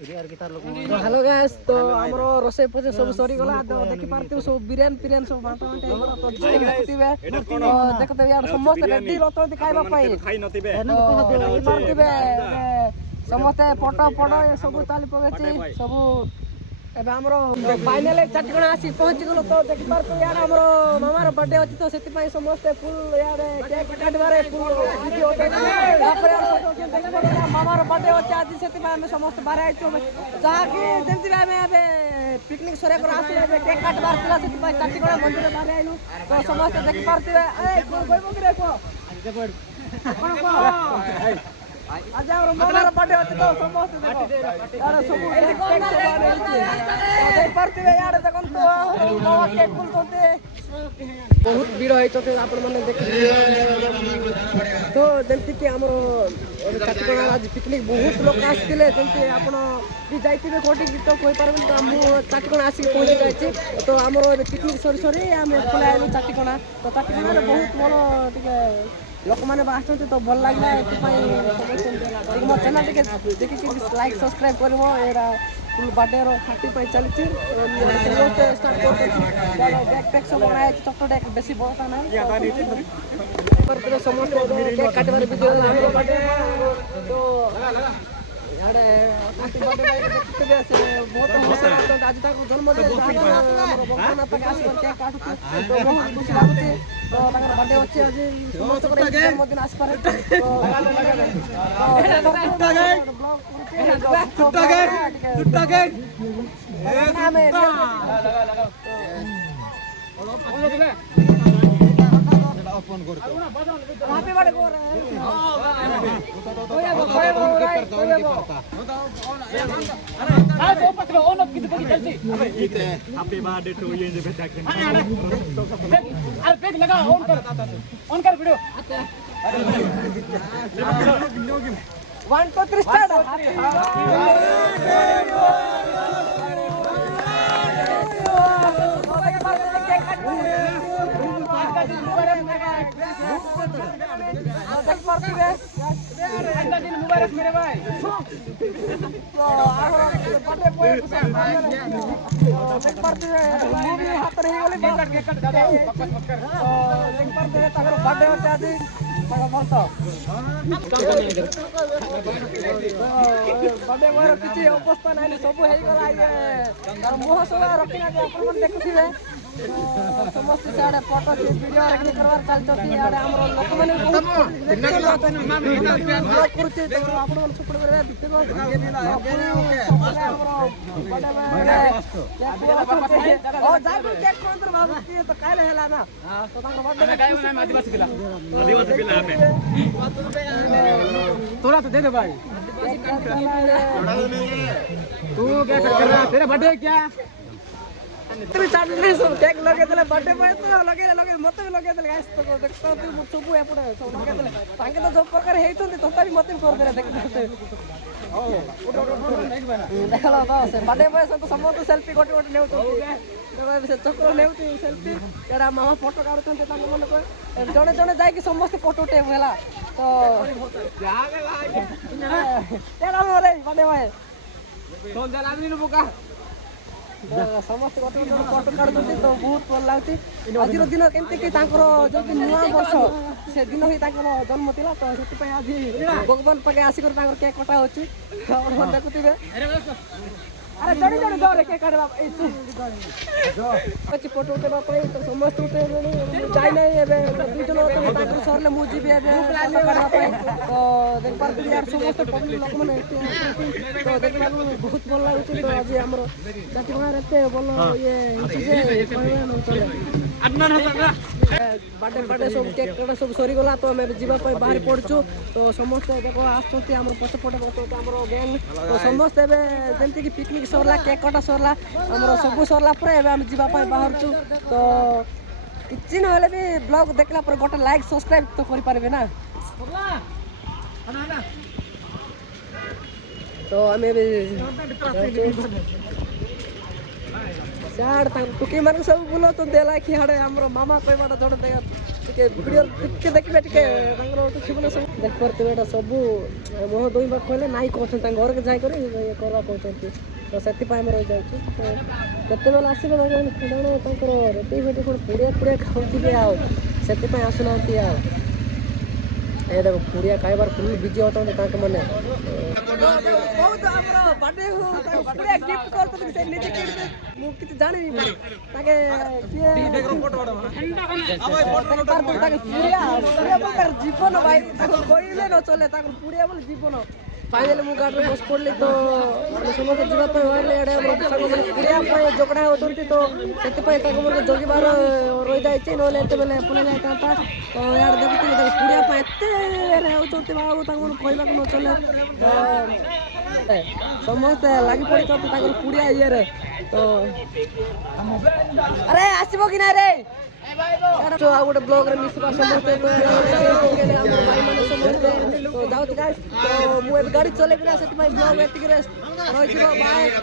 Hello guys तो हमरो रोसे पछे सब सरी गला देखि पारते सब बिरियानी पिरियानी सब बांटा बांटा तो देखतिबे तो देखते यार समस्त रेडी रहतो खाइबा पाई खाइ नतिबे पारतिबे समस्त फोटो फोटो सब ताली पगेची सब एबे हमरो फाइनल चटकणा आसी पहुंच गेलो तो देखि पारतो यार हमरो मामार बर्थडे अछि तो सेति पई समस्त फुल यार केक काटबारे फुल वीडियो तापर यार मामार बर्थडे अछि आज सेति पई हम समस्त बारे आइतो जाके जेंति हम एबे पिकनिक सरे कर आसले केक काटबार तिला सेति पई चटकणा मंदिर बारे आइनु तो समस्त देखि पारतिबे ए कोइ बकरे को कोन को आज हमर मामार बर्थडे अछि तो समस्त देखो यार सब केक बारे पारतिबे यार देखन तो मामा केक कुलते बहुत भीड़ है तो आपण माने देखि तो जेंति कि हमर चटकणा आज पिकनिक बहुत लोग आस्तिले जेंति आपण भी जाइतिबे कोठी तो कोइ परबे तो हम चटकणा आसी पहुंच जाइछि तो हमर पिकनिक सरी सरी हम पलायनु चटकणा तो चटकणा रे बहुत बड़ो टिके लोक माने बासते तो भल लागला एति मो चैनल टिके देखि कि लाइक सब्सक्राइब करबो एरा फुल बर्थडे रो पार्टी पई चलछि रोज स्टार्ट करछि बैक पैक सब बनाए चॉकलेट एक बेसी बड़ता ना पर समस्त केक काटबार वीडियो हमरो बर्थडे तो याडे पार्टी बर्थडे देखते से बहुत हौसला आज तक जन्मदिन हमरो भगवान तक आस कर केक काटु तो बहुत खुशी लागुछि तो ताकर बर्थडे अछि आज समस्त करे जन्मदिन आस पारे तो टुटा गए ओपन करतो हैप्पी बर्थडे को अरे पत्र ऑन ऑफ कितने चलती हैप्पी बर्थडे टू ये जे बेटा के अरे पेग लगा ऑन कर वीडियो 1 2 3 स्टार्ट मुबारक मेरे भाई କିଛି ଅବସ୍ଥା ନାହିଁ ସବୁ ହେଇଗଲା ମୁହଁ ସବୁ ରଖିନା ଦେଖୁଥିବେ समस्त साडे फोटो वीडियो रेकॉर्ड करवार चलतो यार हमरो लोक माने बहुत करते तो आपण मन सपोर्ट करे देखो ओ जागो चेक कोंतर बाबू के तो काले हेला ना तो तांको बर्थडे गाय में आदिवासी पिला तोरा तो दे दे भाई तू क्या कर रहा तेरा बर्थडे क्या तुम चाटले सब केक लगे देले बर्थडे पे तो लगे मते भी लगे देले गाइस तो देखतो तू सब एपडे सब लगे देले तांके तो जो प्रकार हेइतोंती तोता भी मते कर देले देखते ओ देखला तो से बर्थडे पे तो समस्त सेल्फी गोटे गोटे नेउतो तो से चक्र नेउती सेल्फी एरा मामा फोटो काढुतंते तांके मन को जणे जणे जाय कि समस्त फोटो टे होला तो जागे भाई एरा मोरे बर्थडे भाई सोन जला आदमी न बोका समस्त गोटे फोटो काढुଛନ୍ତି तो बहुत भल लागछि आज दिन केमति कि तांकर जति नुआ वर्ष से दिन ही तांकर जन्म थिला तो सेति पय आज भगवान पके आसी कर तांकर केक कटा होछि और देखुथिबे अरे जड़ी जड़ी दरे केक काटबा ए तू जो अछि फोटो उठेबा पय तो समस्त उठे जाय नै एबे दुई जन तो तांकर सरले मु जीबे एबे फोटो काटबा पय तो देख पार यार समस्त पब्लिक लोक माने तो देखबा बहुत भल लागछि तो आज हमरो जाति मार एते बोलो ये जे कहबे न चले अपना ना बर्थडे सब केक काटा सब सरी गला तो हम जीवा पय बाहर पड़छु तो समस्त देखो आछथि हमरो पछ पटे बतो हमरो गैंग तो समस्त एबे जेंति कि पिकनिक सरला केक काटा सरला हमरो सब सरला पर एबे हम जीवा पय बाहर छु तो किछि न होले भी ब्लॉग देखला पर गोटे लाइक सब्सक्राइब तो करि पारबे ना तो हमें भी साड ता टुकी मन सब बोलो तो देला कि हड़े हमरो मामा कोई बाटा जोड़ देगा ଟିକେ ଭିଡ଼ିଓ ଟିକେ ଦେଖିବେ ଟିକେ ତାଙ୍କର ତ ଥିବ ନା ସବୁ ଦେଖିପାରୁଥିବେ ଏଇଟା ସବୁ ମୁହଁ ଧୋଇବା କହିଲେ ନାଇଁ କହୁଛନ୍ତି ତାଙ୍କ ଘରକୁ ଯାଇକରି ଇଏ କରିବା କହୁଛନ୍ତି ତ ସେଥିପାଇଁ ଆମେ ରହିଯାଉଛୁ ତ କେତେବେଳେ ଆସିବେ ତାଙ୍କର ରେଟି ଫେଟି କ'ଣ ପୁଡ଼ିଆ ଖାଉଥିବେ ଆଉ ସେଥିପାଇଁ ଆସୁନାହାନ୍ତି ଆଉ ଏ ଦେଖ ପୁଡ଼ିଆ ଖାଇବାର ଫୁଲ୍ ବିଜି ହେଉଛନ୍ତି ତାଙ୍କ ମାନେ ବହୁତ ଆମର ବାର୍ଥଡେ ପୁଡ଼ିଆ ଗିଫ୍ଟ କରୁଛନ୍ତି ସେ ନିଜେ କିଣିବେ ମୁଁ କିଛି ଜାଣିନି ତାକେ କିଏ ତାଙ୍କ ଜୀବନ ଭାଇ ତାକୁ କହିଲେ ନ ଚଲେ ତାଙ୍କ ପୁଡ଼ିଆ ବୋଲି ଜୀବନ ଫାଇନାଲି ମୁଁ ଗାଡ଼ିରେ ବସି ପଡ଼ିଲି ତ ସମସ୍ତେ ଯିବା ପାଇଁ ବାହାରିଲେ ଇଆଡ଼େ ଆମର ସାଙ୍ଗମାନେ ପୁଡ଼ିଆ ପାଇଁ ଝଗଡ଼ା ହେଉଛନ୍ତି ତ ସେଥିପାଇଁ ତାଙ୍କମାନଙ୍କୁ ଜଗିବାର ରହିଯାଇଛି ନହେଲେ ଏତେବେଳେ ପଳେଇ ଯାଇଥାନ୍ତା ତ ଇଆଡ଼େ ଦେଖୁଥିଲି ତାଙ୍କ ପୁଡ଼ିଆ ପାଇଁ ଏତେ ହେଉଛନ୍ତି ବାବୁ ତାଙ୍କୁ କହିବାକୁ ନ ଚଲେ ତ ସମସ୍ତେ ଲାଗି ପଡ଼ିଛନ୍ତି ତାଙ୍କର ପୁଡ଼ିଆ ଇଏରେ ତ ଆରେ ଆସିବ କି ନାଇଁ ରେ ଆଉ ଗୋଟେ ବ୍ଲଗରେ ମିଶିବା ସମସ୍ତେ ଆମର ଭାଇମାନେ ସମସ୍ତେ ଯାଉଛି ଗାଇସ୍ ତ ମୁଁ ଏବେ ଗାଡ଼ି ଚଲେଇବି ନା ସେଥିପାଇଁ ବ୍ଲଗ ଏତିକି ରହିଯିବ ବାଏ।